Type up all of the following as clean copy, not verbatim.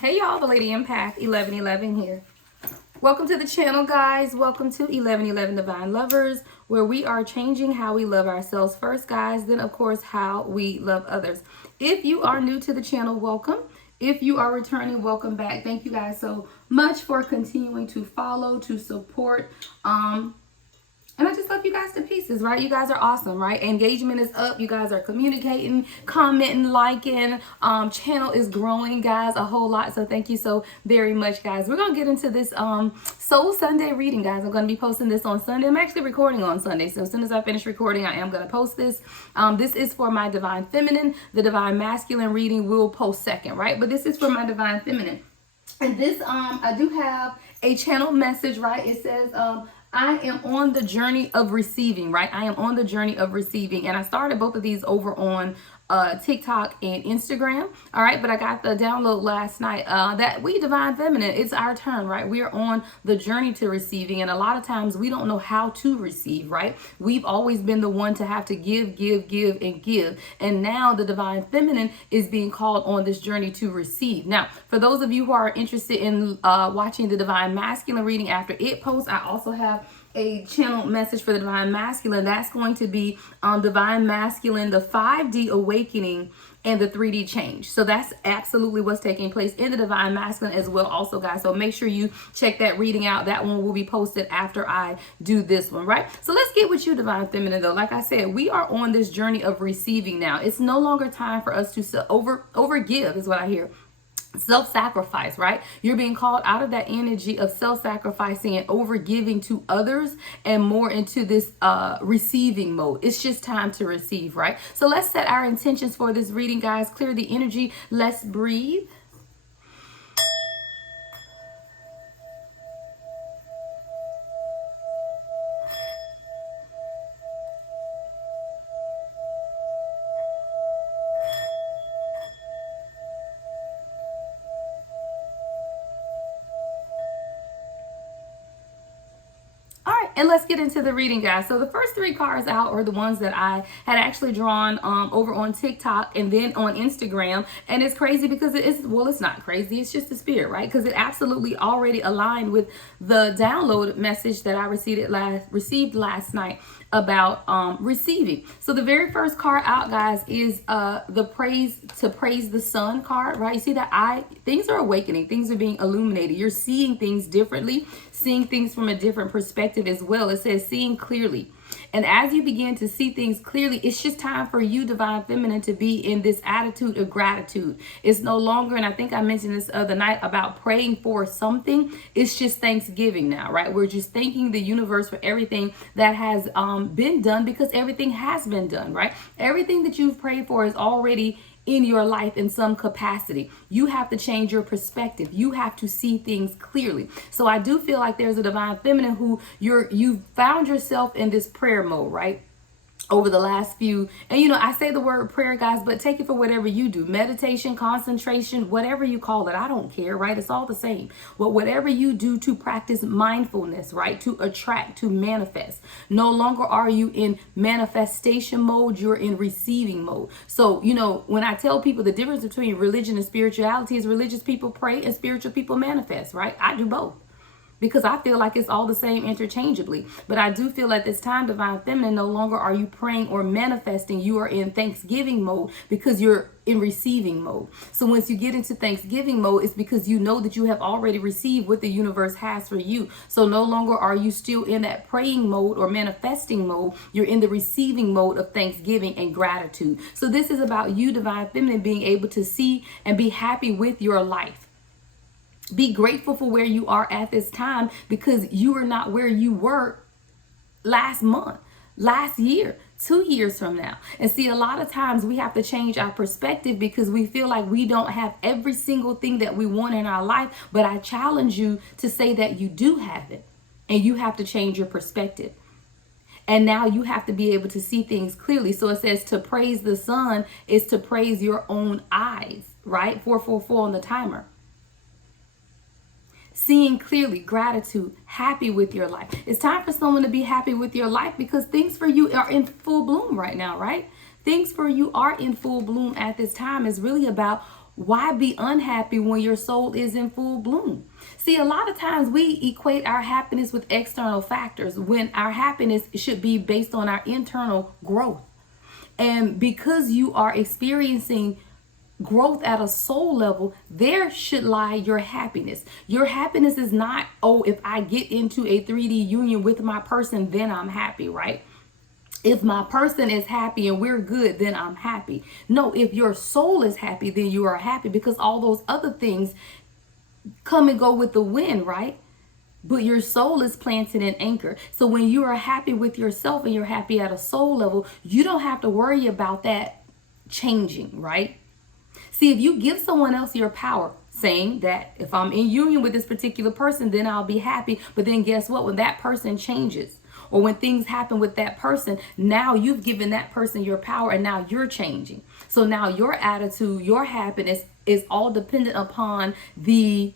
Hey y'all, the Lady Empath 1111 here. Welcome to the channel, guys. Welcome to 1111 Divine Lovers, where we are changing how we love ourselves first, guys, then of course how we love others. If you are new to the channel, welcome. If you are returning, welcome back. Thank you guys so much for continuing to follow, to support. And I just love you guys to pieces, right? You guys are awesome, right? Engagement is up. You guys are communicating, commenting, liking. Channel is growing, guys, a whole lot. So thank you so very much, guys. We're going to get into this Soul Sunday reading, guys. I'm going to be posting this on Sunday. I'm actually recording on Sunday. So as soon as I finish recording, I am going to post this. This is for my Divine Feminine. The Divine Masculine reading will post second, right? But this is for my Divine Feminine. And this, I do have a channel message, right? It says, I am on the journey of receiving, right? I am on the journey of receiving. And I started both of these over on TikTok and Instagram. All right. But I got the download last night that we Divine Feminine, it's our turn, right? We are on the journey to receiving. And a lot of times we don't know how to receive, right? We've always been the one to have to give, and give. And now the Divine Feminine is being called on this journey to receive. Now, for those of you who are interested in watching the Divine Masculine reading after it posts, I also have a channel message for the Divine Masculine. That's going to be Divine Masculine, the 5D awakening and the 3D change. So that's absolutely what's taking place in the Divine Masculine as well also, guys. So make sure you check that reading out. That one will be posted after I do this one, right? So let's get with you, Divine Feminine, though. Like I said, we are on this journey of receiving now. It's no longer time for us to overgive is what I hear. Self-sacrifice, right? You're being called out of that energy of self-sacrificing and overgiving to others and more into this receiving mode. It's just time to receive, right? So let's set our intentions for this reading, guys. Clear the energy. Let's breathe. And let's get into the reading, guys. So the first three cards out are the ones that I had actually drawn over on TikTok and then on Instagram. And it's crazy because it's not crazy. It's just the spirit, right? Because it absolutely already aligned with the download message that I received last night about receiving. So the very first card out, guys, is the praise the sun card, right? You see that things are awakening, things are being illuminated. You're seeing things differently, seeing things from a different perspective as well. It says seeing clearly. And as you begin to see things clearly, it's just time for you, Divine Feminine, to be in this attitude of gratitude. It's no longer, and I think I mentioned this other night about praying for something. It's just Thanksgiving now, right? We're just thanking the universe for everything that has been done, because everything has been done, right? Everything that you've prayed for is already in your life in some capacity. You have to change your perspective. You have to see things clearly. So I do feel like there's a Divine Feminine who you've found yourself in this prayer mode, right? Over the last few, and I say the word prayer, guys, but take it for whatever you do. Meditation, concentration, whatever you call it, I don't care, right? It's all the same. But whatever you do to practice mindfulness, right? To attract, to manifest. No longer are you in manifestation mode, you're in receiving mode. So, when I tell people the difference between religion and spirituality is religious people pray and spiritual people manifest, right? I do both, because I feel like it's all the same interchangeably. But I do feel at this time, Divine Feminine, no longer are you praying or manifesting. You are in Thanksgiving mode because you're in receiving mode. So once you get into Thanksgiving mode, it's because you know that you have already received what the universe has for you. So no longer are you still in that praying mode or manifesting mode. You're in the receiving mode of Thanksgiving and gratitude. So this is about you, Divine Feminine, being able to see and be happy with your life. Be grateful for where you are at this time, because you are not where you were last month, last year, 2 years from now. And see, a lot of times we have to change our perspective because we feel like we don't have every single thing that we want in our life. But I challenge you to say that you do have it, and you have to change your perspective. And now you have to be able to see things clearly. So it says to praise the sun is to praise your own eyes, right? 444 on the timer. Seeing clearly, gratitude, happy with your life. It's time for someone to be happy with your life, because things for you are in full bloom right now, right? Things for you are in full bloom at this time. It's really about Why be unhappy when your soul is in full bloom? See, a lot of times we equate our happiness with external factors when our happiness should be based on our internal growth. And because you are experiencing growth at a soul level, there should lie your happiness. Your happiness is not, oh, if I get into a 3D union with my person, then I'm happy, right? If my person is happy and we're good, then I'm happy. No, if your soul is happy, then you are happy, because all those other things come and go with the wind, right? But your soul is planted and anchored. So when you are happy with yourself and you're happy at a soul level, you don't have to worry about that changing, right? See, if you give someone else your power, saying that if I'm in union with this particular person, then I'll be happy. But then guess what? When that person changes, or when things happen with that person, now you've given that person your power and now you're changing. So now your attitude, your happiness is all dependent upon the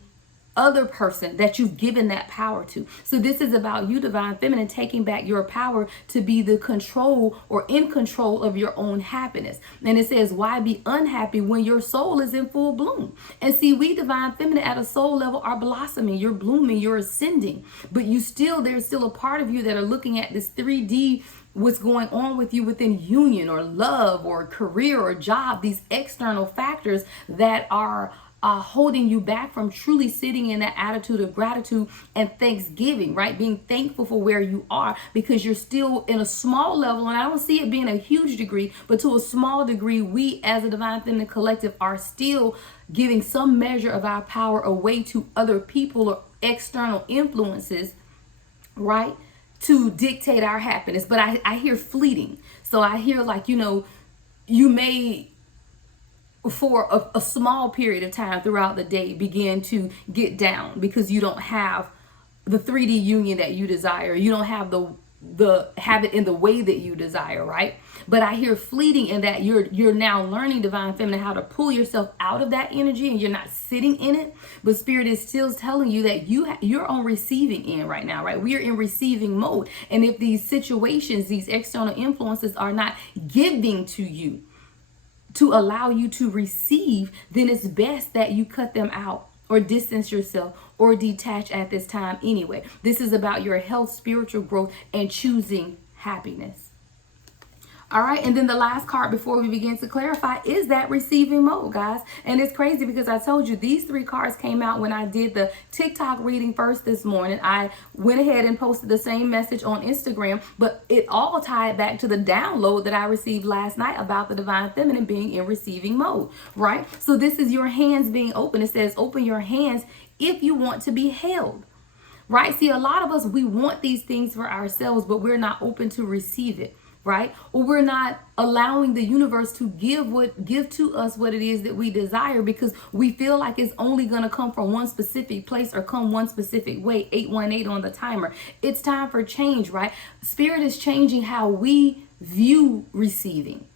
other person that you've given that power to. So this is about you, divine feminine, taking back your power to be the control or in control of your own happiness. And it says, why be unhappy when your soul is in full bloom? And see, we divine feminine at a soul level are blossoming, you're blooming, you're ascending, but there's still a part of you that are looking at this 3D, what's going on with you within union or love or career or job, these external factors that are holding you back from truly sitting in that attitude of gratitude and thanksgiving, right? Being thankful for where you are, because you're still in a small level, and I don't see it being a huge degree, but to a small degree, we as a divine feminine collective are still giving some measure of our power away to other people or external influences, right? To dictate our happiness. But I hear fleeting. So I hear like, you may for a small period of time throughout the day begin to get down because you don't have the 3D union that you desire. You don't have the have it in the way that you desire, right? But I hear fleeting in that you're now learning, divine feminine, how to pull yourself out of that energy, and you're not sitting in it. But spirit is still telling you that you're on receiving end right now, right? We are in receiving mode. And if these situations, these external influences are not giving to you to allow you to receive, then it's best that you cut them out or distance yourself or detach at this time anyway. This is about your health, spiritual growth, and choosing happiness. All right, and then the last card before we begin to clarify is that receiving mode, guys. And it's crazy because I told you these 3 cards came out when I did the TikTok reading first this morning. I went ahead and posted the same message on Instagram, but it all tied back to the download that I received last night about the divine feminine being in receiving mode, right? So this is your hands being open. It says, open your hands if you want to be held, right? See, a lot of us, we want these things for ourselves, but we're not open to receive it, right? Or we're not allowing the universe to give to us what it is that we desire, because we feel like it's only going to come from one specific place or come one specific way. 818 on the timer. It's time for change, right? Spirit is changing how we view receiving,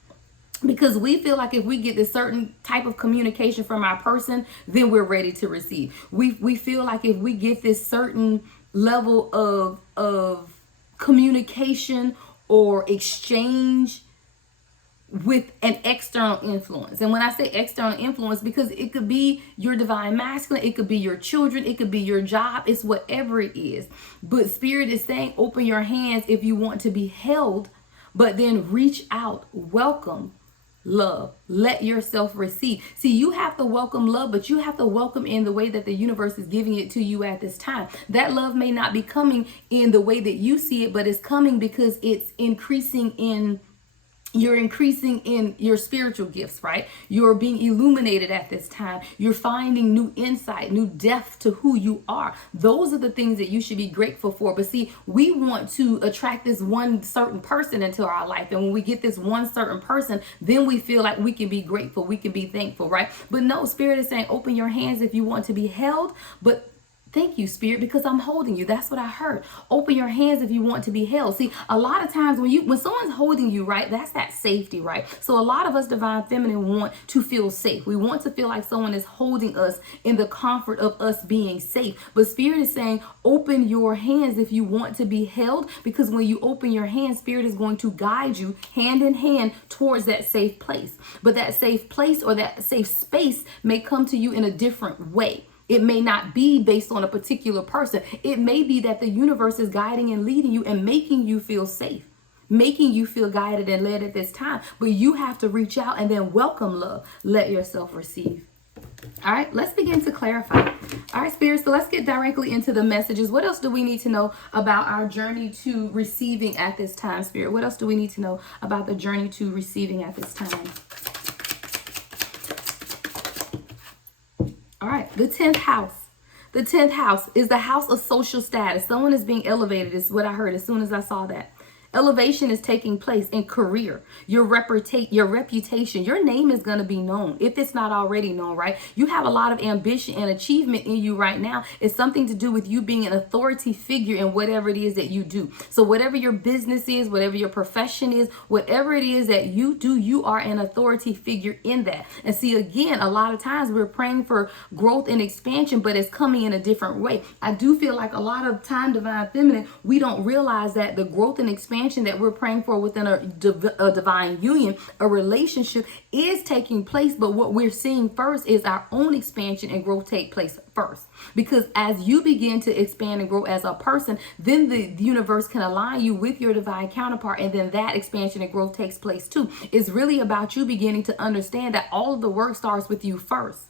because we feel like if we get this certain type of communication from our person, then we're ready to receive. We feel like if we get this certain level of communication or exchange with an external influence. And when I say external influence, because it could be your divine masculine, it could be your children, it could be your job, it's whatever it is. But spirit is saying, open your hands if you want to be held, but then reach out, welcome love, let yourself receive. See, you have to welcome love, but you have to welcome in the way that the universe is giving it to you at this time. That love may not be coming in the way that you see it, but it's coming because it's increasing in, you're increasing in your spiritual gifts, right? You're being illuminated at this time. You're finding new insight, new depth to who you are. Those are the things that you should be grateful for. But see, we want to attract this one certain person into our life. And when we get this one certain person, then we feel like we can be grateful. We can be thankful, right? But no, spirit is saying, open your hands if you want to be held, but Thank you, Spirit, because I'm holding you. That's what I heard. Open your hands if you want to be held. See, a lot of times when someone's holding you, right, that's that safety, right? So a lot of us divine feminine want to feel safe. We want to feel like someone is holding us in the comfort of us being safe. But Spirit is saying, open your hands if you want to be held, because when you open your hands, Spirit is going to guide you hand in hand towards that safe place. But that safe place or that safe space may come to you in a different way. It may not be based on a particular person. It may be that the universe is guiding and leading you and making you feel safe, making you feel guided and led at this time. But you have to reach out and then welcome love. Let yourself receive. All right, let's begin to clarify. All right, Spirit, so let's get directly into the messages. What else do we need to know about our journey to receiving at this time, Spirit? What else do we need to know about the journey to receiving at this time? All right, the 10th house. The 10th house is the house of social status. Someone is being elevated is what I heard as soon as I saw that. Elevation is taking place in career, your reputation, your name is going to be known if it's not already known, right? You have a lot of ambition and achievement in you right now. It's something to do with you being an authority figure in whatever it is that you do. So whatever your business is, whatever your profession is, whatever it is that you do, you are an authority figure in that. And see, again, a lot of times we're praying for growth and expansion, but it's coming in a different way. I do feel like a lot of time, divine feminine, we don't realize that the growth and expansion that we're praying for within a divine union, a relationship, is taking place. But what we're seeing first is our own expansion and growth take place first. Because as you begin to expand and grow as a person, then the universe can align you with your divine counterpart, and then that expansion and growth takes place too. It's really about you beginning to understand that all of the work starts with you first.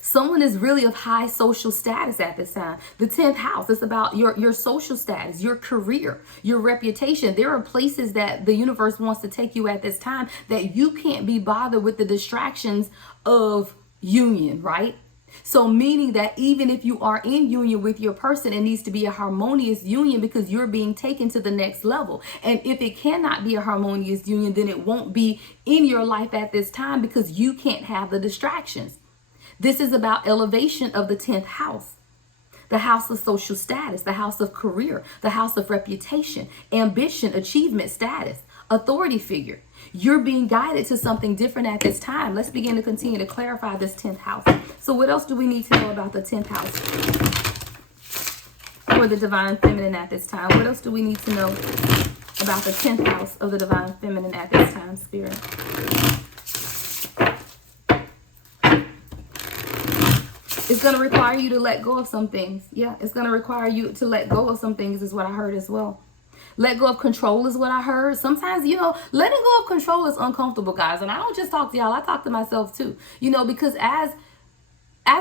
Someone is really of high social status at this time. The 10th house is about your social status, your career, your reputation. There are places that the universe wants to take you at this time that you can't be bothered with the distractions of union, right? So meaning that even if you are in union with your person, it needs to be a harmonious union because you're being taken to the next level. And if it cannot be a harmonious union, then it won't be in your life at this time because you can't have the distractions. This is about elevation of the 10th house, the house of social status, the house of career, the house of reputation, ambition, achievement, status, authority figure. You're being guided to something different at this time. Let's begin to continue to clarify this 10th house. So what else do we need to know about the 10th house for the divine feminine at this time? What else do we need to know about the 10th house of the divine feminine at this time, Spirit? It's going to require you to let go of some things. Yeah, it's going to require you to let go of some things is what I heard as well. Let go of control is what I heard. Sometimes, letting go of control is uncomfortable, guys. And I don't just talk to y'all. I talk to myself too. Because as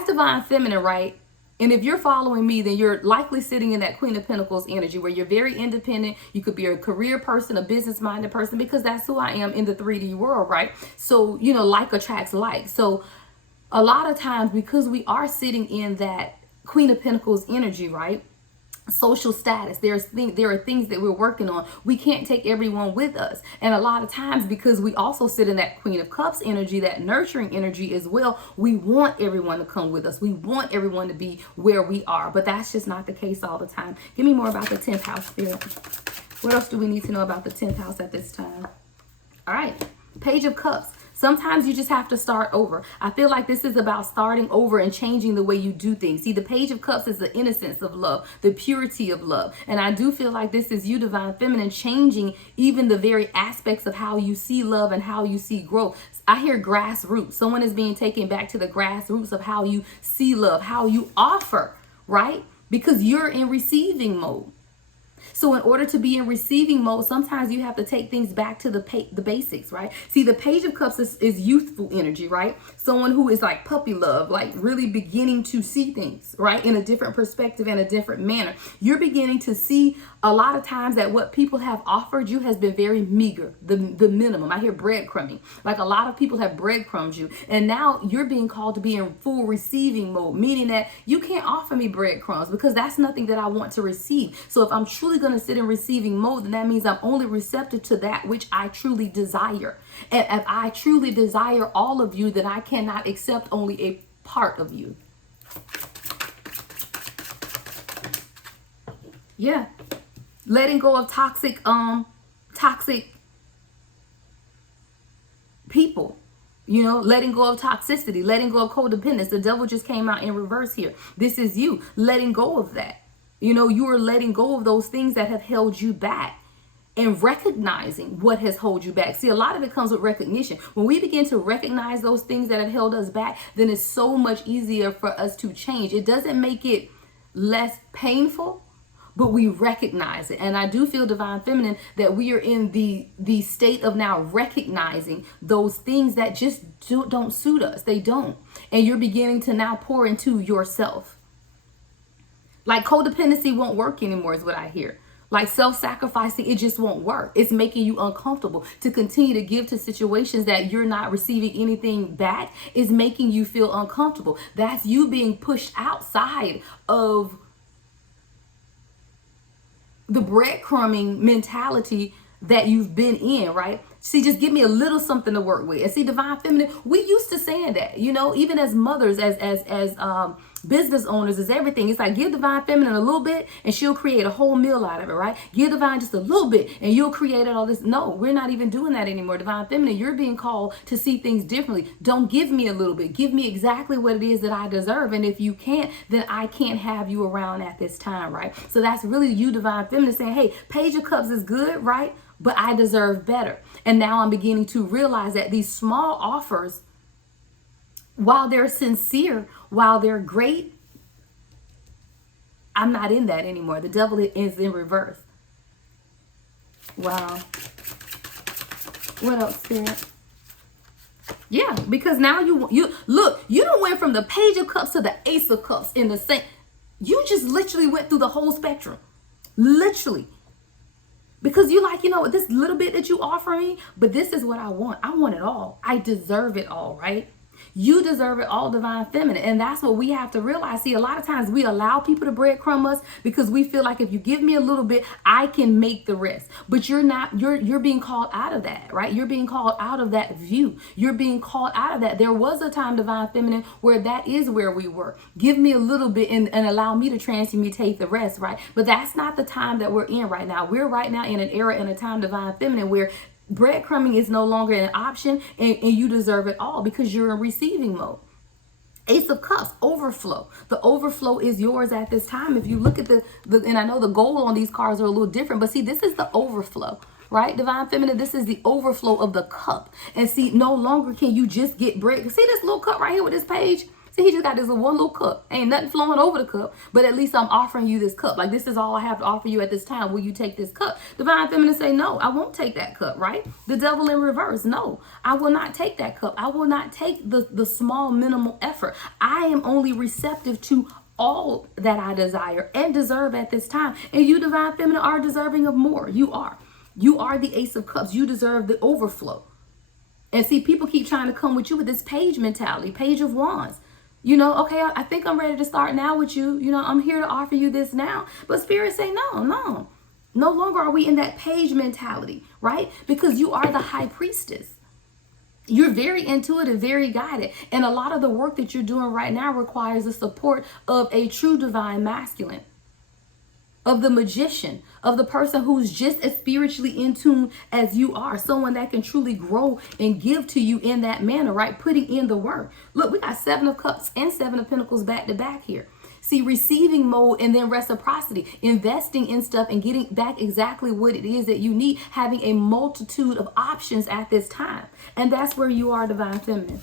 divine feminine, right? And if you're following me, then you're likely sitting in that Queen of Pentacles energy where you're very independent. You could be a career person, a business-minded person, because that's who I am in the 3D world, right? So, like attracts like. So a lot of times, because we are sitting in that Queen of Pentacles energy, right? Social status, there are things that we're working on. We can't take everyone with us. And a lot of times, because we also sit in that Queen of Cups energy, that nurturing energy as well, we want everyone to come with us. We want everyone to be where we are. But that's just not the case all the time. Give me more about the 10th house, Spirit. What else do we need to know about the 10th house at this time? All right. Page of Cups. Sometimes you just have to start over. I feel like this is about starting over and changing the way you do things. See, the Page of Cups is the innocence of love, the purity of love. And I do feel like this is you, divine feminine, changing even the very aspects of how you see love and how you see growth. I hear grassroots. Someone is being taken back to the grassroots of how you see love, how you offer, right? Because you're in receiving mode. So in order to be in receiving mode, sometimes you have to take things back to the basics, right? See, the Page of Cups is youthful energy, right? Someone who is like puppy love, like really beginning to see things, right? In a different perspective and a different manner. You're beginning to see a lot of times that what people have offered you has been very meager, the minimum. I hear breadcrumbing. Like a lot of people have breadcrumbed you. And now you're being called to be in full receiving mode, meaning that you can't offer me breadcrumbs because that's nothing that I want to receive. So if I'm truly going to sit in receiving mode, then that means I'm only receptive to that which I truly desire. And if I truly desire all of you, then I cannot accept only a part of you. Yeah. Letting go of toxic people. Letting go of toxicity, letting go of codependence. The devil just came out in reverse here. This is you letting go of that. You are letting go of those things that have held you back and recognizing what has held you back. See, a lot of it comes with recognition. When we begin to recognize those things that have held us back, then it's so much easier for us to change. It doesn't make it less painful, but we recognize it. And I do feel, Divine Feminine, that we are in the state of now recognizing those things that just don't suit us. They don't. And you're beginning to now pour into yourself. Like codependency won't work anymore is what I hear. Like self-sacrificing, it just won't work. It's making you uncomfortable. To continue to give to situations that you're not receiving anything back is making you feel uncomfortable. That's you being pushed outside of the breadcrumbing mentality that you've been in, right? See, just give me a little something to work with. And see, Divine Feminine, we used to saying that, even as mothers, as business owners, as everything. It's like, give Divine Feminine a little bit and she'll create a whole meal out of it, right? Give Divine just a little bit and you'll create all this. No, we're not even doing that anymore. Divine Feminine, you're being called to see things differently. Don't give me a little bit. Give me exactly what it is that I deserve. And if you can't, then I can't have you around at this time, right? So that's really you, Divine Feminine, saying, hey, Page of Cups is good, right? But I deserve better. And now I'm beginning to realize that these small offers, while they're sincere, while they're great, I'm not in that anymore. The devil is in reverse. Wow. What else, Spirit? Yeah, because now you look, you done went from the Page of Cups to the Ace of Cups in the same. You just literally went through the whole spectrum. Literally. Because you like, this little bit that you offer me, but this is what I want. I want it all. I deserve it all, right? You deserve it all, Divine Feminine. And that's what we have to realize. See, a lot of times we allow people to breadcrumb us because we feel like if you give me a little bit, I can make the rest. But you're not, you're being called out of that, right? You're being called out of that view. You're being called out of that. There was a time, Divine Feminine, where that is where we were. Give me a little bit and allow me to transmutate the rest, right? But that's not the time that we're in right now. We're right now in an era and a time, Divine Feminine, where breadcrumbing is no longer an option and you deserve it all because you're in receiving mode. Ace of Cups, overflow. The overflow is yours at this time. If you look at the and I know the gold on these cards are a little different, but see, this is the overflow, right? Divine Feminine, this is the overflow of the cup. And see, no longer can you just get bread. See this little cup right here with this page? See, he just got this one little cup. Ain't nothing flowing over the cup, but at least I'm offering you this cup. Like, this is all I have to offer you at this time. Will you take this cup? Divine Feminine say, no, I won't take that cup, right? The devil in reverse. No, I will not take that cup. I will not take the small minimal effort. I am only receptive to all that I desire and deserve at this time. And you, Divine Feminine, are deserving of more. You are. You are the Ace of Cups. You deserve the overflow. And see, people keep trying to come with you with this page mentality, Page of Wands. Okay, I think I'm ready to start now with you. I'm here to offer you this now. But Spirit say, no. No longer are we in that page mentality, right? Because you are the High Priestess. You're very intuitive, very guided. And a lot of the work that you're doing right now requires the support of a true divine masculine, of the magician, of the person who's just as spiritually in tune as you are, someone that can truly grow and give to you in that manner, right? Putting in the work. Look, we got 7 of Cups and 7 of Pentacles back to back here. See, receiving mode and then reciprocity, investing in stuff and getting back exactly what it is that you need, having a multitude of options at this time. And that's where you are, Divine Feminine.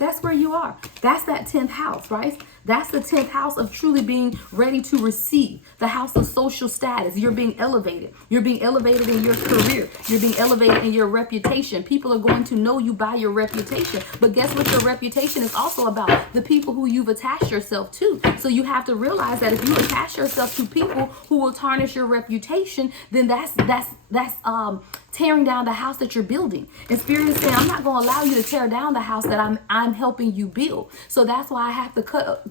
That's where you are. That's that 10th house, right? That's the 10th house of truly being ready to receive. The house of social status. You're being elevated. You're being elevated in your career. You're being elevated in your reputation. People are going to know you by your reputation. But guess what your reputation is also about? The people who you've attached yourself to. So you have to realize that if you attach yourself to people who will tarnish your reputation, then that's tearing down the house that you're building. And Spirit is saying, I'm not going to allow you to tear down the house that I'm helping you build. So that's why I have to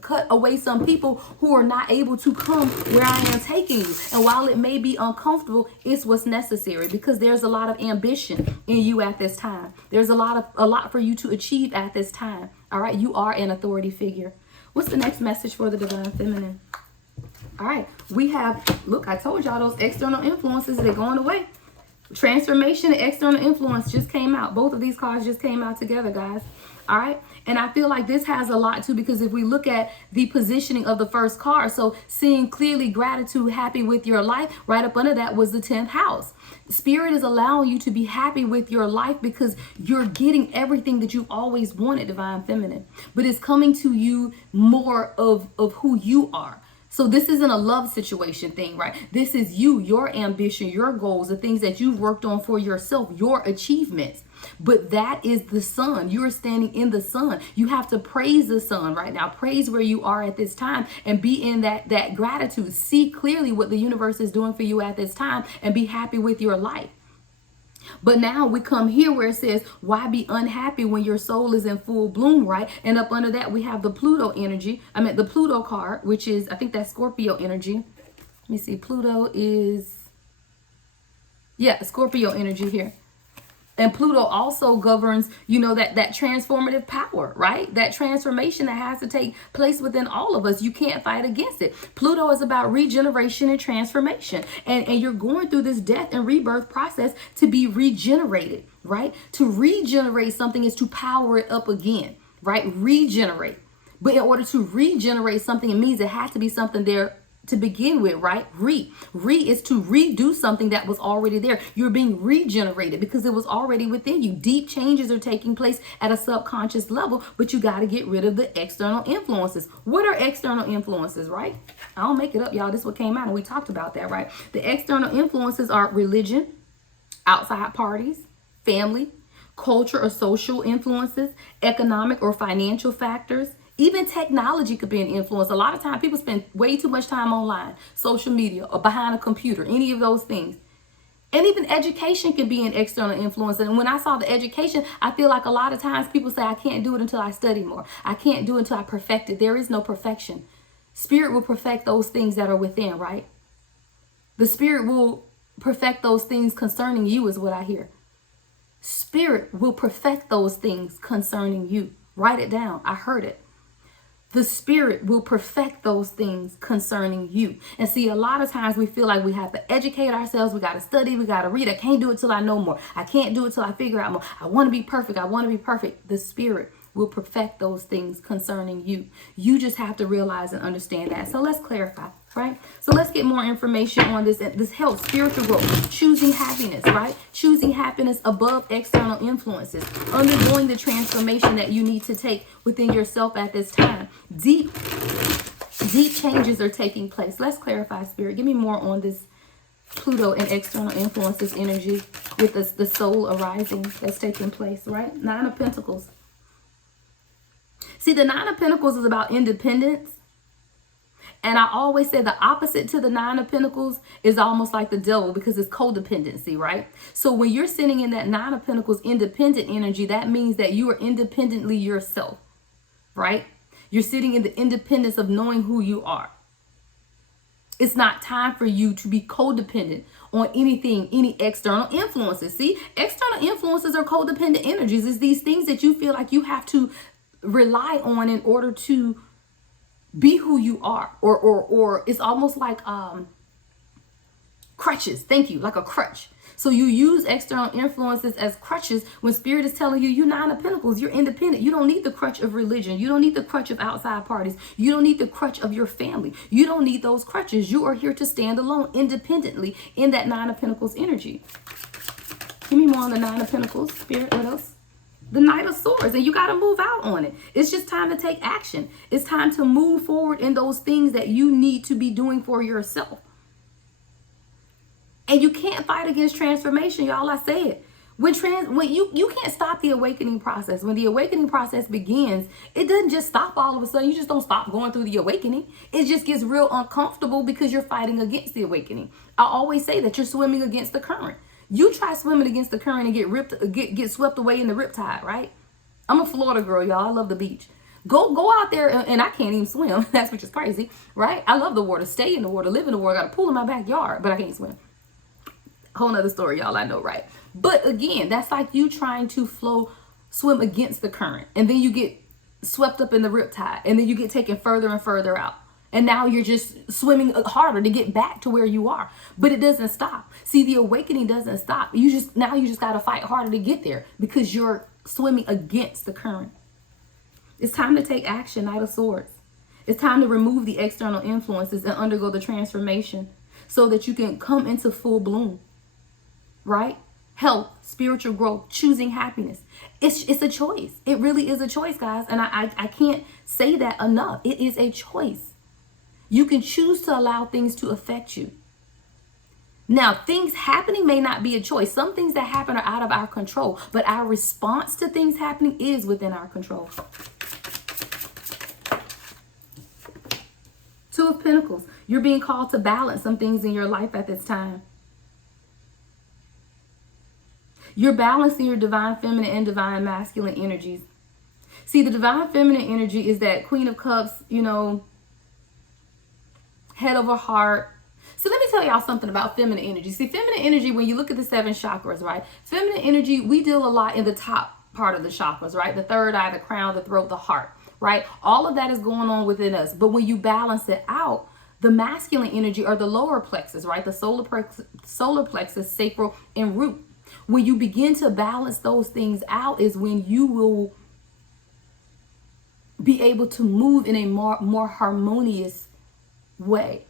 cut away some people who are not able to come where I am taking you. And while it may be uncomfortable, it's what's necessary, because there's a lot of ambition in you at this time. There's a lot for you to achieve at this time. All right, you are an authority figure. What's the next message for the Divine Feminine? All right, we have, look, I told y'all those external influences, they're going away. Transformation and external influence just came out. Both of these cards just came out together, guys. All right. And I feel like this has a lot too, because if we look at the positioning of the first card, so seeing clearly gratitude, happy with your life, right up under that was the 10th house. Spirit is allowing you to be happy with your life because you're getting everything that you've always wanted, divine feminine, but it's coming to you more of who you are. So this isn't a love situation thing, right? This is you, your ambition, your goals, the things that you've worked on for yourself, your achievements. But that is the sun. You're standing in the sun. You have to praise the sun right now. Praise where you are at this time and be in that gratitude. See clearly what the universe is doing for you at this time and be happy with your life. But now we come here where it says, why be unhappy when your soul is in full bloom, right? And up under that, we have the Pluto energy. I mean, the Pluto card, which is, I think that's Scorpio energy. Let me see. Pluto is, yeah, Scorpio energy here. And Pluto also governs, you know, that transformative power, right? That transformation that has to take place within all of us. You can't fight against it. Pluto is about regeneration and transformation. And you're going through this death and rebirth process to be regenerated, right? To regenerate something is to power it up again, right? Regenerate. But in order to regenerate something, it means it has to be something there to begin with, right? Re is to redo something that was already there. You're being regenerated because it was already within you. Deep changes are taking place at a subconscious level, but you got to get rid of the external influences. What are external influences, right? I don't make it up, y'all. This is what came out and we talked about that, right? The external influences are religion, outside parties, family, culture or social influences, economic or financial factors. Even technology could be an influence. A lot of time people spend way too much time online, social media, or behind a computer, any of those things. And even education can be an external influence. And when I saw the education, I feel like a lot of times people say, I can't do it until I study more. I can't do it until I perfect it. There is no perfection. Spirit will perfect those things that are within, right? The Spirit will perfect those things concerning you is what I hear. Spirit will perfect those things concerning you. Write it down. I heard it. The Spirit will perfect those things concerning you. And see, a lot of times we feel like we have to educate ourselves. We got to study. We got to read. I can't do it till I know more. I can't do it till I figure out more. I want to be perfect. I want to be perfect. The Spirit will perfect those things concerning you. You just have to realize and understand that. So let's clarify, right? So let's get more information on this health, spiritual growth, choosing happiness, right? Choosing happiness above external influences, undergoing the transformation that you need to take within yourself at this time. Deep changes are taking place. Let's clarify, Spirit. Give me more on this Pluto and external influences energy with the soul arising that's taking place, right? 9 of Pentacles. See, the 9 of Pentacles is about independence. And I always say the opposite to the 9 of Pentacles is almost like the devil because it's codependency, right? So when you're sitting in that 9 of Pentacles independent energy, that means that you are independently yourself, right? You're sitting in the independence of knowing who you are. It's not time for you to be codependent on anything, any external influences. See, external influences are codependent energies. It's these things that you feel like you have to rely on in order to be who you are, or it's almost like crutches. Thank you, like a crutch. So you use external influences as crutches when Spirit is telling you, you're 9 of Pentacles, you're independent. You don't need the crutch of religion. You don't need the crutch of outside parties. You don't need the crutch of your family. You don't need those crutches. You are here to stand alone independently in that 9 of Pentacles energy. Give me more on the 9 of Pentacles, Spirit. What else? The Knight of Swords, and you got to move out on it. It's just time to take action. It's time to move forward in those things that you need to be doing for yourself. And you can't fight against transformation, y'all. I say it. When you can't stop the awakening process. When the awakening process begins, it doesn't just stop all of a sudden. You just don't stop going through the awakening. It just gets real uncomfortable because you're fighting against the awakening. I always say that you're swimming against the current. You try swimming against the current and get swept away in the riptide, right? I'm a Florida girl, y'all. I love the beach. Go out there, and I can't even swim. That's which is crazy, right? I love the water. Stay in the water, live in the water. Got a pool in my backyard, but I can't swim. Whole nother story, y'all. I know, right? But again, that's like you trying to swim against the current, and then you get swept up in the riptide, and then you get taken further and further out. And now you're just swimming harder to get back to where you are. But it doesn't stop. See, the awakening doesn't stop. You just got to fight harder to get there because you're swimming against the current. It's time to take action, Knight of Swords. It's time to remove the external influences and undergo the transformation so that you can come into full bloom, right? Health, spiritual growth, choosing happiness. It's a choice. It really is a choice, guys. And I can't say that enough. It is a choice. You can choose to allow things to affect you. Now, things happening may not be a choice. Some things that happen are out of our control, but our response to things happening is within our control. Two of Pentacles. You're being called to balance some things in your life at this time. You're balancing your divine feminine and divine masculine energies. See, the divine feminine energy is that Queen of Cups, head over heart. So let me tell y'all something about feminine energy. See, feminine energy, when you look at the 7 chakras, right? Feminine energy, we deal a lot in the top part of the chakras, right? The third eye, the crown, the throat, the heart, right? All of that is going on within us. But when you balance it out, the masculine energy are the lower plexus, right? The solar plexus, sacral, and root. When you begin to balance those things out is when you will be able to move in a more harmonious way,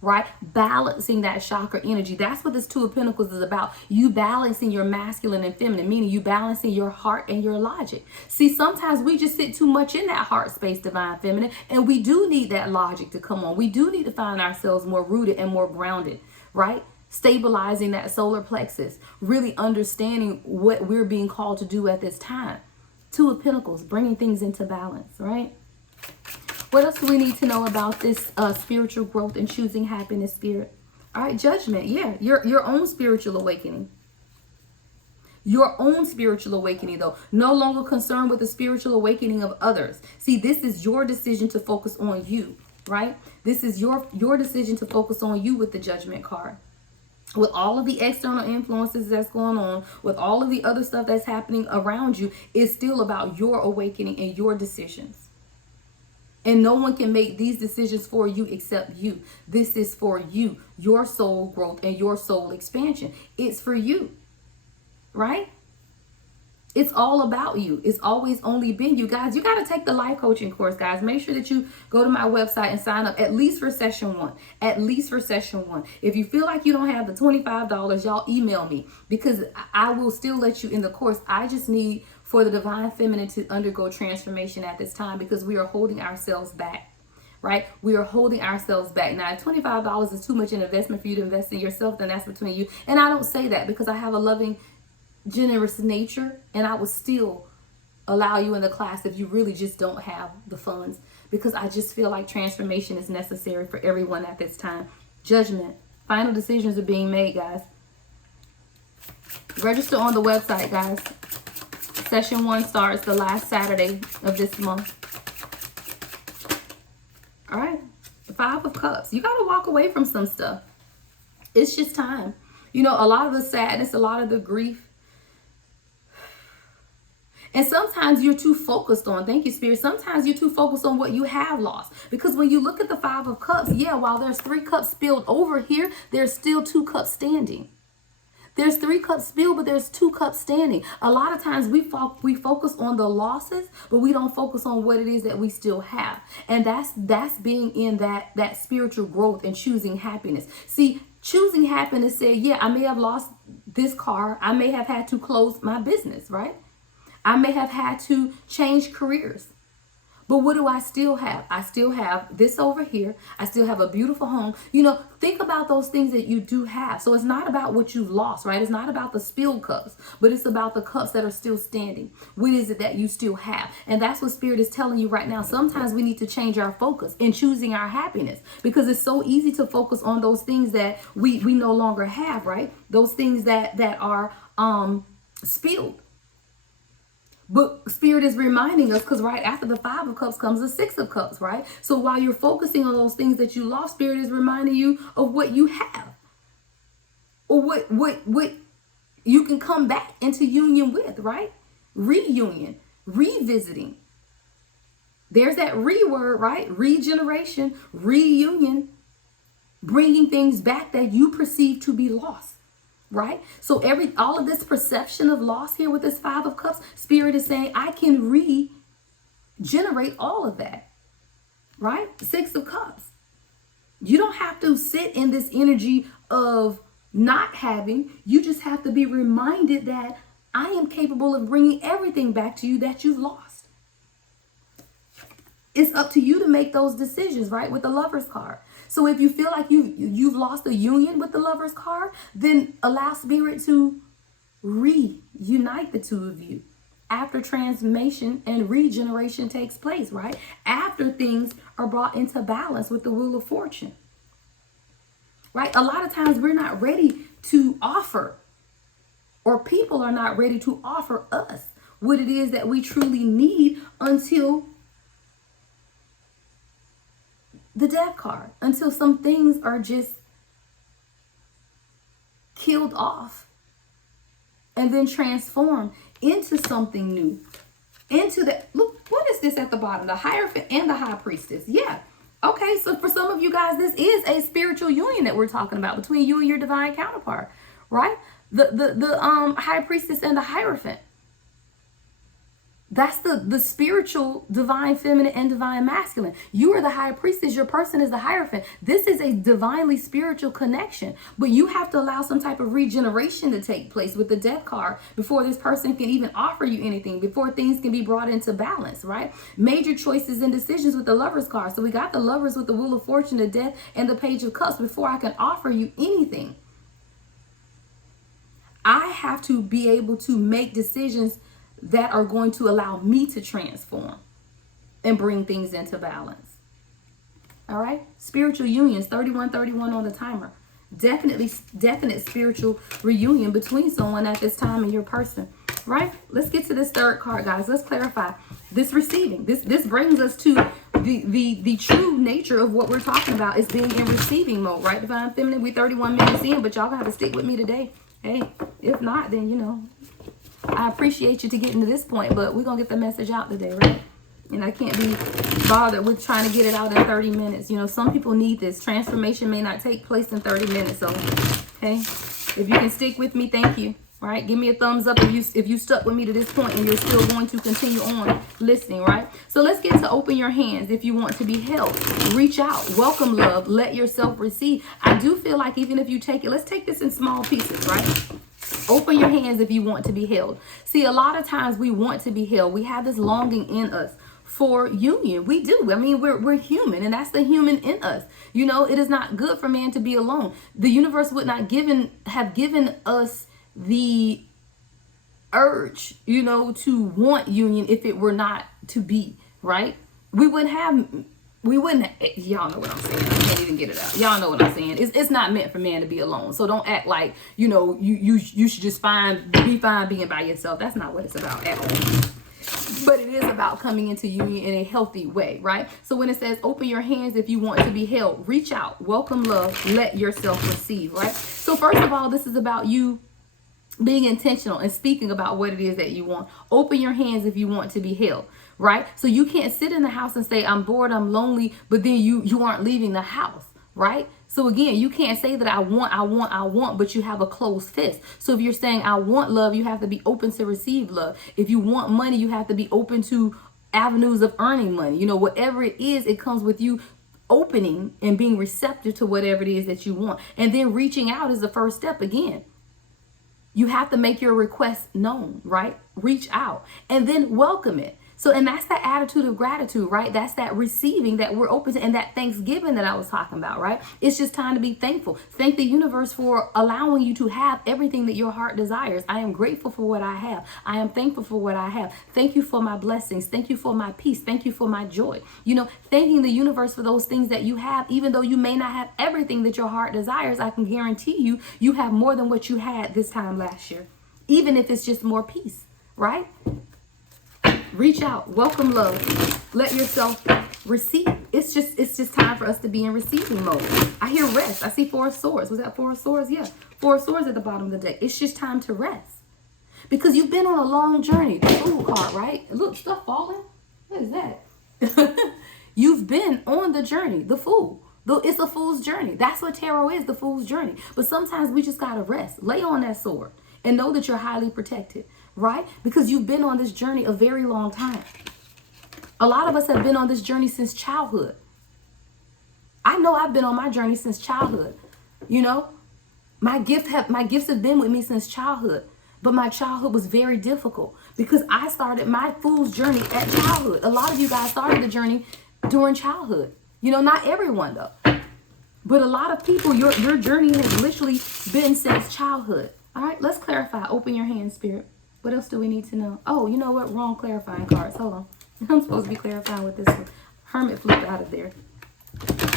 right? Balancing that chakra energy. That's what this Two of Pentacles is about. You balancing your masculine and feminine, meaning you balancing your heart and your logic. See, sometimes we just sit too much in that heart space, divine feminine, and we do need that logic to come on. We do need to find ourselves more rooted and more grounded, right? Stabilizing that solar plexus, really understanding what we're being called to do at this time. Two of Pentacles, bringing things into balance, right? What else do we need to know about this spiritual growth and choosing happiness, Spirit? All right, Judgment. Yeah, your own spiritual awakening. Your own spiritual awakening, though. No longer concerned with the spiritual awakening of others. See, this is your decision to focus on you, right? This is your decision to focus on you with the Judgment card. With all of the external influences that's going on, with all of the other stuff that's happening around you, it's still about your awakening and your decisions. And no one can make these decisions for you except you. This is for you, your soul growth and your soul expansion. It's for you, right? It's all about you. It's always only been you. Guys, you got to take the life coaching course, guys. Make sure that you go to my website and sign up at least for session 1. At least for session 1. If you feel like you don't have the $25, y'all email me because I will still let you in the course. I just need for the divine feminine to undergo transformation at this time because we are holding ourselves back, right? We are holding ourselves back. Now, if $25 is too much an investment for you to invest in yourself, then that's between you. And I don't say that because I have a loving, generous nature, and I will still allow you in the class if you really just don't have the funds, because I just feel like transformation is necessary for everyone at this time. Judgment. Final decisions are being made, guys. Register on the website, guys. Session 1 starts the last Saturday of this month. All right. The 5 of Cups. You got to walk away from some stuff. It's just time. A lot of the sadness, a lot of the grief. And sometimes you're too focused on, thank you, Spirit, sometimes you're too focused on what you have lost. Because when you look at the 5 of Cups, yeah, while there's 3 cups spilled over here, there's still 2 cups standing. There's 3 cups spilled, but there's 2 cups standing. A lot of times we focus on the losses, but we don't focus on what it is that we still have. And that's being in that spiritual growth and choosing happiness. See, choosing happiness said, yeah, I may have lost this car. I may have had to close my business, right? I may have had to change careers. But what do I still have? I still have this over here. I still have a beautiful home. Think about those things that you do have. So it's not about what you've lost, right? It's not about the spilled cups, but it's about the cups that are still standing. What is it that you still have? And that's what Spirit is telling you right now. Sometimes we need to change our focus in choosing our happiness, because it's so easy to focus on those things that we no longer have, right? Those things that are spilled. But Spirit is reminding us, because right after the 5 of Cups comes the 6 of Cups, right? So while you're focusing on those things that you lost, Spirit is reminding you of what you have, or what you can come back into union with, right? Reunion, revisiting. There's that word, right? Regeneration, reunion, bringing things back that you perceive to be lost, right? So all of this perception of loss here with this Five of Cups, Spirit is saying, I can regenerate all of that, right? Six of Cups. You don't have to sit in this energy of not having. You just have to be reminded that I am capable of bringing everything back to you that you've lost. It's up to you to make those decisions, right? With the Lover's card. So if you feel like you've lost a union with the Lover's card, then allow Spirit to reunite the two of you after transformation and regeneration takes place, right? After things are brought into balance with the Wheel of Fortune, right? A lot of times we're not ready to offer, or people are not ready to offer us what it is that we truly need until the Death card, until some things are just killed off and then transformed into something new. Into that, look, what is this at the bottom? The Hierophant and the High Priestess. Yeah. Okay, so for some of you guys, this is a spiritual union that we're talking about between you and your divine counterpart, right? The High Priestess and the Hierophant. That's the spiritual divine feminine and divine masculine. You are the High Priestess. Your person is the Hierophant. This is a divinely spiritual connection. But you have to allow some type of regeneration to take place with the Death card before this person can even offer you anything, before things can be brought into balance, right? Major choices and decisions with the Lover's card. So we got the Lovers with the Wheel of Fortune, the Death, and the Page of Cups. Before I can offer you anything, I have to be able to make decisions that are going to allow me to transform and bring things into balance. All right? Spiritual unions, 3131 on the timer. Definite spiritual reunion between someone at this time and your person. Right? Let's get to this third card, guys. Let's clarify this receiving. This brings us to the true nature of what we're talking about, is being in receiving mode, right? Divine Feminine, we 31 minutes in, but y'all gonna have to stick with me today. Hey, if not, then you know, I appreciate you to getting to this point, but we're going to get the message out today, right? And I can't be bothered with trying to get it out in 30 minutes. You know, some people need this. Transformation may not take place in 30 minutes. So, okay, if you can stick with me, thank you. All right, give me a thumbs up if you stuck with me to this point and you're still going to continue on listening, right? So let's get to open your hands if you want to be held. Reach out, welcome love, let yourself receive. I do feel like even if you take it, let's take this in small pieces, right? Open your hands if you want to be held. See, a lot of times we want to be held. We have this longing in us for union. We do. I mean, we're human, and that's the human in us. You know, it is not good for man to be alone. The universe would not have given us the urge, you know, to want union if it were not to be, right? We wouldn't, y'all know what I'm saying. I can't even get it out. Y'all know what I'm saying. It's not meant for man to be alone. So don't act like, you know, you should just be fine being by yourself. That's not what it's about at all. But it is about coming into union in a healthy way, right? So when it says open your hands if you want to be held, reach out, welcome love, let yourself receive, right? So first of all, this is about you being intentional and speaking about what it is that you want. Open your hands if you want to be held, right? So you can't sit in the house and say, I'm bored, I'm lonely, but then you aren't leaving the house, right? So again, you can't say that I want, but you have a closed fist. So if you're saying I want love, you have to be open to receive love. If you want money, you have to be open to avenues of earning money. You know, whatever it is, it comes with you opening and being receptive to whatever it is that you want. And then reaching out is the first step again. You have to make your request known, right? Reach out and then welcome it. So, and that's that attitude of gratitude, right? That's that receiving that we're open to, and that thanksgiving that I was talking about, right? It's just time to be thankful. Thank the universe for allowing you to have everything that your heart desires. I am grateful for what I have. I am thankful for what I have. Thank you for my blessings. Thank you for my peace. Thank you for my joy. You know, thanking the universe for those things that you have, even though you may not have everything that your heart desires, I can guarantee you, you have more than what you had this time last year, even if it's just more peace, right? Reach out, welcome love, let yourself receive. It's just time for us to be in receiving mode. I hear rest. I see 4 of Swords. Was that 4 of Swords? Yeah, 4 of Swords at the bottom of the deck. It's just time to rest because you've been on a long journey. The Fool card, right? Look, stuff falling. What is that? You've been on the journey, the fool. Though it's a fool's journey. That's what tarot is, the fool's journey. But sometimes we just gotta rest, lay on that sword, and know that you're highly protected, right? Because you've been on this journey a very long time. A lot of us have been on this journey since childhood. I know I've been on my journey since childhood. You know, my gifts have been with me since childhood. But my childhood was very difficult because I started my fool's journey at childhood. A lot of you guys started the journey during childhood. You know, not everyone though. But a lot of people, your journey has literally been since childhood. All right, let's clarify. Open your hand, Spirit. What else do we need to know? Oh, you know what? Wrong clarifying cards. Hold on. I'm supposed to be clarifying with this one. Hermit flipped out of there.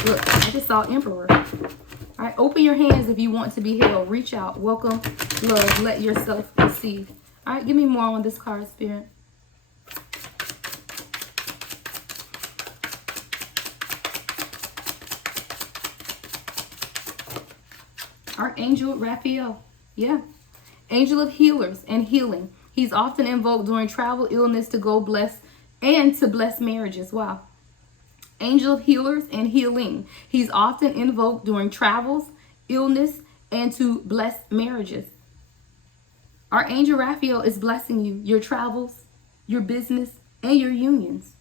Look, I just saw Emperor. All right, open your hands if you want to be healed. Reach out. Welcome, love. Let yourself receive. All right, give me more on this card, Spirit. Archangel Raphael. Yeah. Angel of healers and healing. He's often invoked during travel, illness to go bless and to bless marriages. Wow. Angel of healers and healing. He's often invoked during travels, illness, and to bless marriages. Archangel Raphael is blessing you, your travels, your business, and your unions.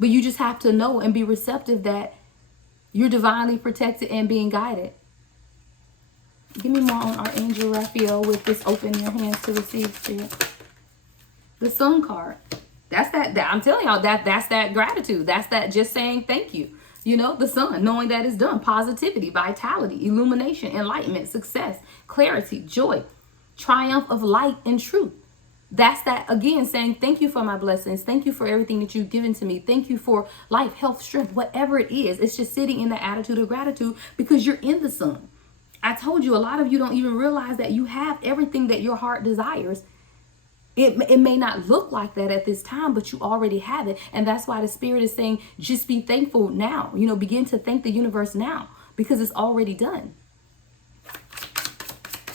But you just have to know and be receptive that you're divinely protected and being guided. Give me more on Archangel Raphael with this open your hands to receive, Spirit. The Sun card. That's that I'm telling y'all, that's that gratitude. That's that just saying thank you. You know, the Sun, knowing that it's done. Positivity, vitality, illumination, enlightenment, success, clarity, joy, triumph of light and truth. That's that, again, saying thank you for my blessings. Thank you for everything that you've given to me. Thank you for life, health, strength, whatever it is. It's just sitting in the attitude of gratitude because you're in the Sun. I told you, a lot of you don't even realize that you have everything that your heart desires. It may not look like that at this time, but you already have it. And that's why the Spirit is saying, just be thankful now. You know, begin to thank the universe now because it's already done.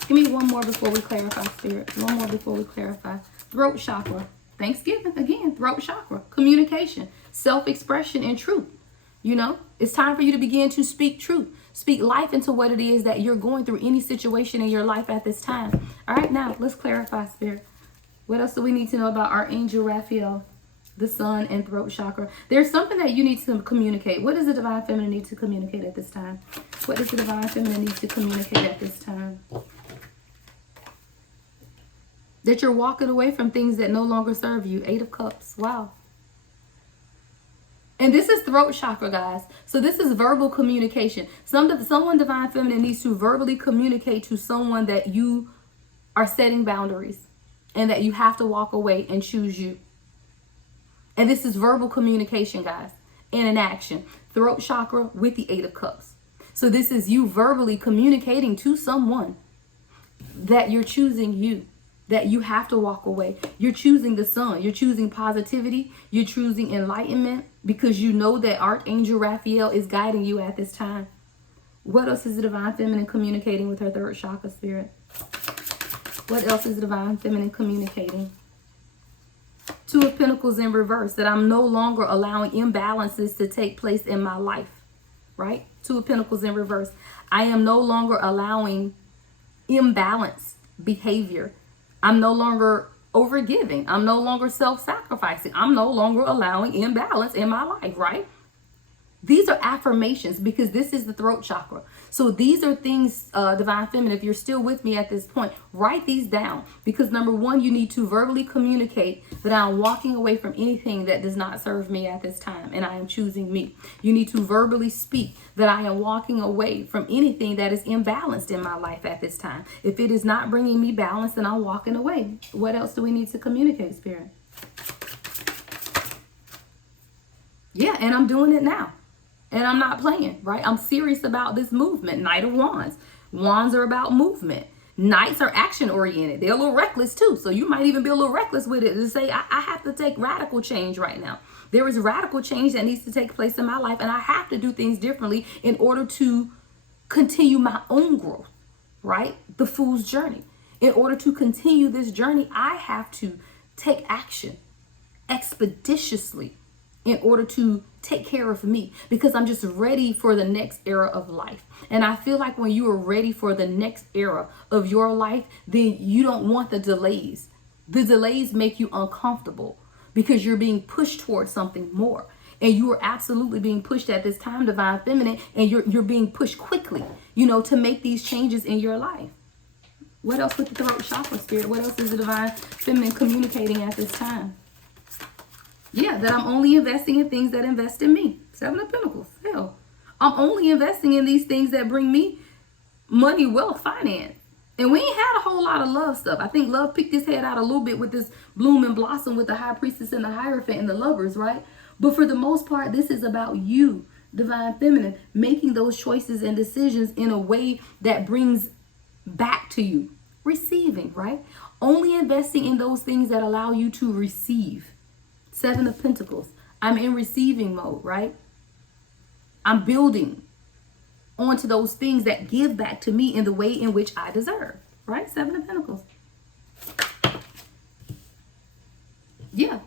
Give me one more before we clarify, Spirit. One more before we clarify. Throat chakra. Thanksgiving, again, throat chakra. Communication, self-expression, and truth. You know, it's time for you to begin to speak truth. Speak life into what it is that you're going through, any situation in your life at this time. All right, now let's clarify, Spirit. What else do we need to know about Archangel Raphael, the Sun, and throat chakra? There's something that you need to communicate. What does the Divine Feminine need to communicate at this time? What does the Divine Feminine need to communicate at this time? That you're walking away from things that no longer serve you. 8 of Cups. Wow. And this is throat chakra, guys. So this is verbal communication. Someone Divine Feminine needs to verbally communicate to someone that you are setting boundaries and that you have to walk away and choose you. And this is verbal communication, guys, and an action. Throat chakra with the 8 of Cups. So this is you verbally communicating to someone that you're choosing you, that you have to walk away. You're choosing the Sun. You're choosing positivity. You're choosing enlightenment because you know that Archangel Raphael is guiding you at this time. What else is the Divine Feminine communicating with her third chakra, Spirit? What else is the Divine Feminine communicating? 2 of Pentacles in reverse, that I'm no longer allowing imbalances to take place in my life, right? 2 of Pentacles in reverse. I am no longer allowing imbalanced behavior. I'm no longer overgiving. I'm no longer self-sacrificing. I'm no longer allowing imbalance in my life, right? These are affirmations because this is the throat chakra. So these are things, Divine Feminine, if you're still with me at this point, write these down. Because number one, you need to verbally communicate that I'm walking away from anything that does not serve me at this time and I am choosing me. You need to verbally speak that I am walking away from anything that is imbalanced in my life at this time. If it is not bringing me balance, then I'm walking away. What else do we need to communicate, Spirit? Yeah, and I'm doing it now. And I'm not playing, right? I'm serious about this movement. Knight of Wands. Wands are about movement. Knights are action oriented. They're a little reckless too. So you might even be a little reckless with it to say, I have to take radical change right now. There is radical change that needs to take place in my life. And I have to do things differently in order to continue my own growth, right? The Fool's Journey. In order to continue this journey, I have to take action expeditiously in order to take care of me, because I'm just ready for the next era of life. And I feel like when you are ready for the next era of your life, then you don't want the delays. The delays make you uncomfortable because you're being pushed towards something more. And you are absolutely being pushed at this time, Divine Feminine, and you're being pushed quickly, to make these changes in your life. What else with the throat chakra, Spirit? What else is the Divine Feminine communicating at this time? Yeah, that I'm only investing in things that invest in me. Seven of Pentacles. Hell, I'm only investing in these things that bring me money, wealth, finance. And we ain't had a whole lot of love stuff. I think love picked his head out a little bit with this bloom and blossom with the High Priestess and the Hierophant and the Lovers, right? But for the most part, this is about you, Divine Feminine, making those choices and decisions in a way that brings back to you. Receiving, right? Only investing in those things that allow you to receive. Seven of Pentacles. I'm in receiving mode, right? I'm building onto those things that give back to me in the way in which I deserve, right? Seven of Pentacles. Yeah.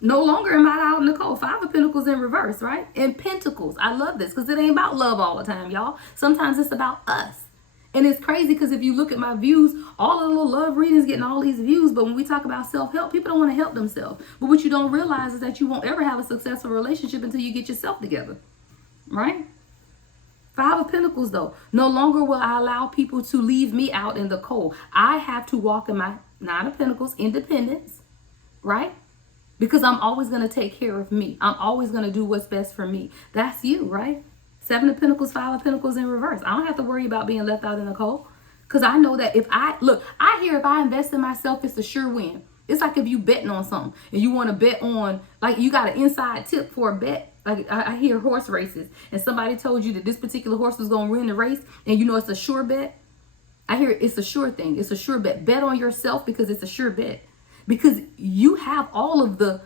No longer am I out in the cold. Five of Pentacles in reverse, right? And Pentacles. I love this because it ain't about love all the time, y'all. Sometimes it's about us. And it's crazy because if you look at my views, all the little love readings getting all these views. But when we talk about self-help, people don't want to help themselves. But what you don't realize is that you won't ever have a successful relationship until you get yourself together, right? Five of Pentacles, though. No longer will I allow people to leave me out in the cold. I have to walk in my Nine of Pentacles, independence, right? Because I'm always going to take care of me. I'm always going to do what's best for me. That's you, right? Seven of Pentacles, Five of Pentacles in reverse. I don't have to worry about being left out in the cold. Because I know that if I invest in myself, it's a sure win. It's like if you betting on something and you want to bet on, like you got an inside tip for a bet. Like I hear horse races and somebody told you that this particular horse was going to win the race and it's a sure bet. I hear it's a sure thing. It's a sure bet. Bet on yourself because it's a sure bet. Because you have all of the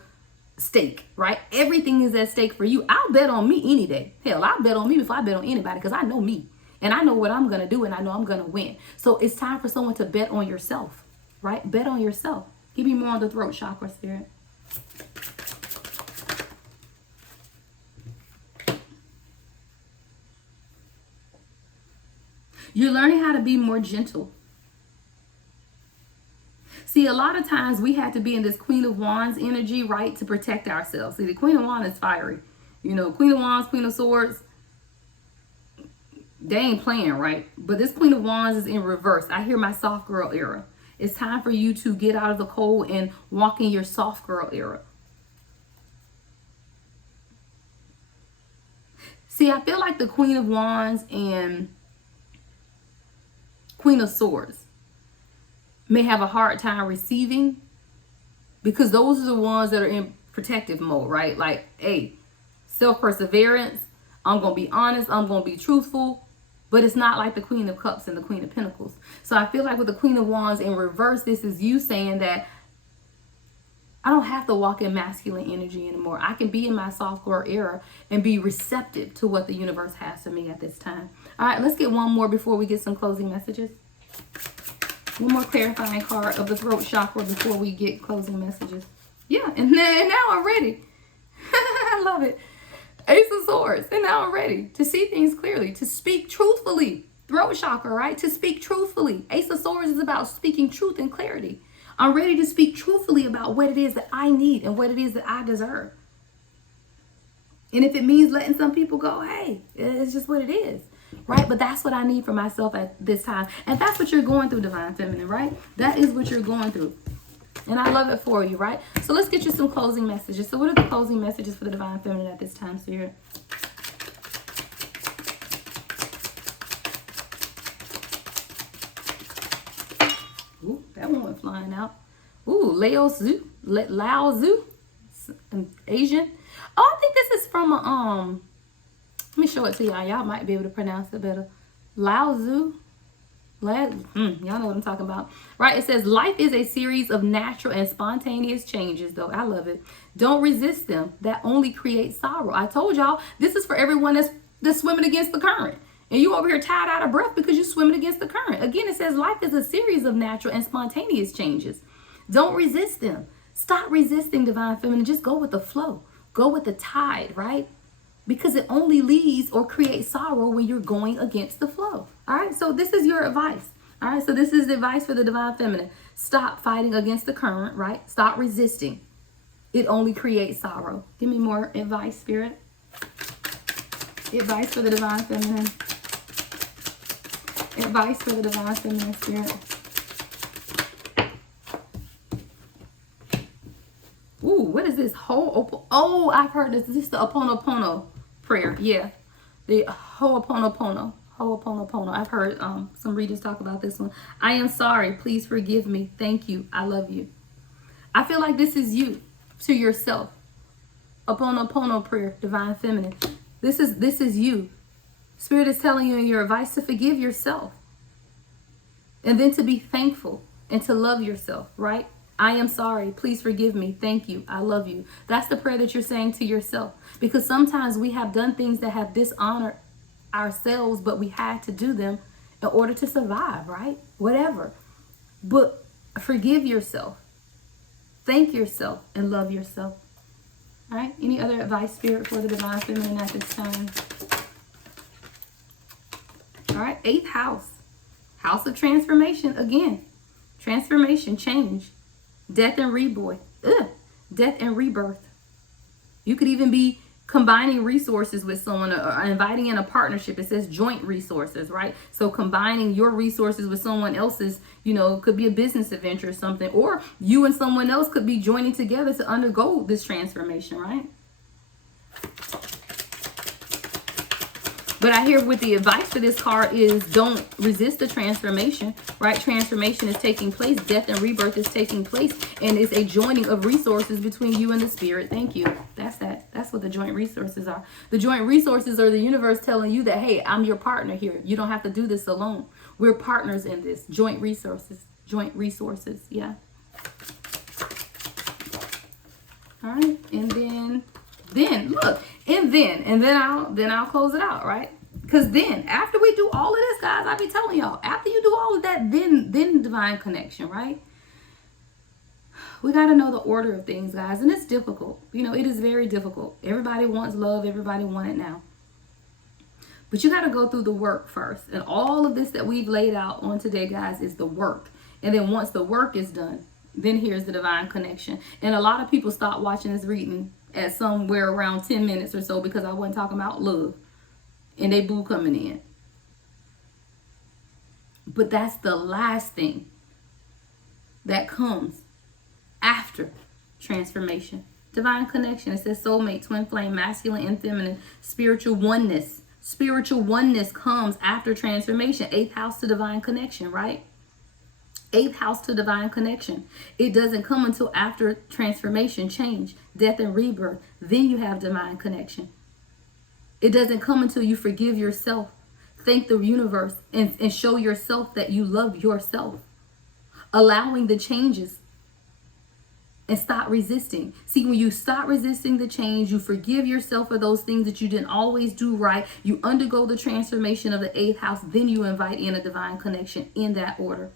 stake, right? Everything is at stake for you. I'll bet on me any day. Hell, I'll bet on me before I bet on anybody because I know me. And I know what I'm going to do and I know I'm going to win. So it's time for someone to bet on yourself, right? Bet on yourself. Give me more on the throat chakra, Spirit. You're learning how to be more gentle. See, a lot of times we have to be in this Queen of Wands energy, right, to protect ourselves. See, the Queen of Wands is fiery. Queen of Wands, Queen of Swords, they ain't playing, right? But this Queen of Wands is in reverse. I hear my soft girl era. It's time for you to get out of the cold and walk in your soft girl era. See, I feel like the Queen of Wands and Queen of Swords may have a hard time receiving because those are the ones that are in protective mode, right? Like, hey, self-perseverance, I'm going to be honest, I'm going to be truthful, but it's not like the Queen of Cups and the Queen of Pentacles. So I feel like with the Queen of Wands in reverse, this is you saying that I don't have to walk in masculine energy anymore. I can be in my soft girl era and be receptive to what the universe has for me at this time. All right, let's get one more before we get some closing messages. One more clarifying card of the throat chakra before we get closing messages. Yeah, and now I'm ready. I love it. Ace of Swords. And now I'm ready to see things clearly, to speak truthfully. Throat chakra, right? To speak truthfully. Ace of Swords is about speaking truth and clarity. I'm ready to speak truthfully about what it is that I need and what it is that I deserve. And if it means letting some people go, hey, it's just what it is. Right? But that's what I need for myself at this time. And that's what you're going through, Divine Feminine, right? That is what you're going through. And I love it for you, right? So let's get you some closing messages. So what are the closing messages for the Divine Feminine at this time, Spirit? Ooh, that one went flying out. Ooh, Lao Tzu, Asian. Oh, I think this is from a, let me show it to y'all. Y'all might be able to pronounce it better. Lao Tzu. Y'all know what I'm talking about. Right? It says, life is a series of natural and spontaneous changes, though. I love it. Don't resist them. That only creates sorrow. I told y'all, this is for everyone that's swimming against the current. And you over here tired out of breath because you're swimming against the current. Again, it says life is a series of natural and spontaneous changes. Don't resist them. Stop resisting, Divine Feminine. Just go with the flow. Go with the tide, right? Because it only leads or creates sorrow when you're going against the flow. All right, so this is your advice. All right, so this is the advice for the divine feminine. Stop fighting against the current, right? Stop resisting. It only creates sorrow. Give me more advice, Spirit. Advice for the divine feminine. Advice for the divine feminine, Spirit. Ooh, what is this? Oh, I've heard this. This is the Ho'oponopono prayer. Yeah, the Ho'oponopono. Ho'oponopono. I've heard some readers talk about this one. I am sorry. Please forgive me. Thank you. I love you. I feel like this is you to yourself. Ho'oponopono prayer, divine feminine. This is you. Spirit is telling you in your advice to forgive yourself. And then to be thankful and to love yourself, right? I am sorry. Please forgive me. Thank you. I love you. That's the prayer that you're saying to yourself. Because sometimes we have done things that have dishonored ourselves, but we had to do them in order to survive, right? Whatever. But forgive yourself. Thank yourself and love yourself. All right? Any other advice, Spirit, for the divine feminine at this time? All right. 8th house. House of transformation. Again. Transformation. Change. Death and rebirth. Death and rebirth. You could even be combining resources with someone or inviting in a partnership. It says joint resources, right? So combining your resources with someone else's, could be a business adventure or something. Or you and someone else could be joining together to undergo this transformation, right? But I hear with the advice for this card is don't resist the transformation, right? Transformation is taking place. Death and rebirth is taking place. And it's a joining of resources between you and the spirit. Thank you. That's that. That's what the joint resources are. The joint resources are the universe telling you that, hey, I'm your partner here. You don't have to do this alone. We're partners in this. Joint resources. Joint resources. Yeah. All right. And then look. And then I'll close it out, right? Because then after we do all of this, guys, I be telling y'all, after you do all of that, then divine connection, right? We got to know the order of things, guys. And it's difficult. It is very difficult. Everybody wants love. Everybody wants it now. But you got to go through the work first. And all of this that we've laid out on today, guys, is the work. And then once the work is done, then here's the divine connection. And a lot of people stop watching this reading at somewhere around 10 minutes or so because I wasn't talking about love. And they boo coming in. But that's the last thing that comes after transformation. Divine connection. It says soulmate, twin flame, masculine and feminine, spiritual oneness. Spiritual oneness comes after transformation. 8th house to divine connection, right? 8th house to divine connection. It doesn't come until after transformation, change, death and rebirth. Then you have divine connection. It doesn't come until you forgive yourself, thank the universe, and show yourself that you love yourself. Allowing the changes and stop resisting. See, when you stop resisting the change, you forgive yourself for those things that you didn't always do right. You undergo the transformation of the 8th house. Then you invite in a divine connection in that order.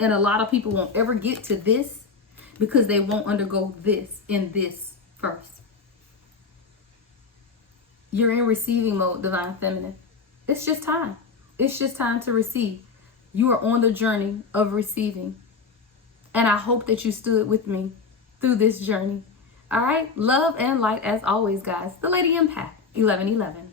And a lot of people won't ever get to this because they won't undergo this in this first. You're in receiving mode, divine feminine. It's just time. It's just time to receive. You are on the journey of receiving. And I hope that you stood with me through this journey. All right. Love and light as always, guys. The Lady Empath, 1111.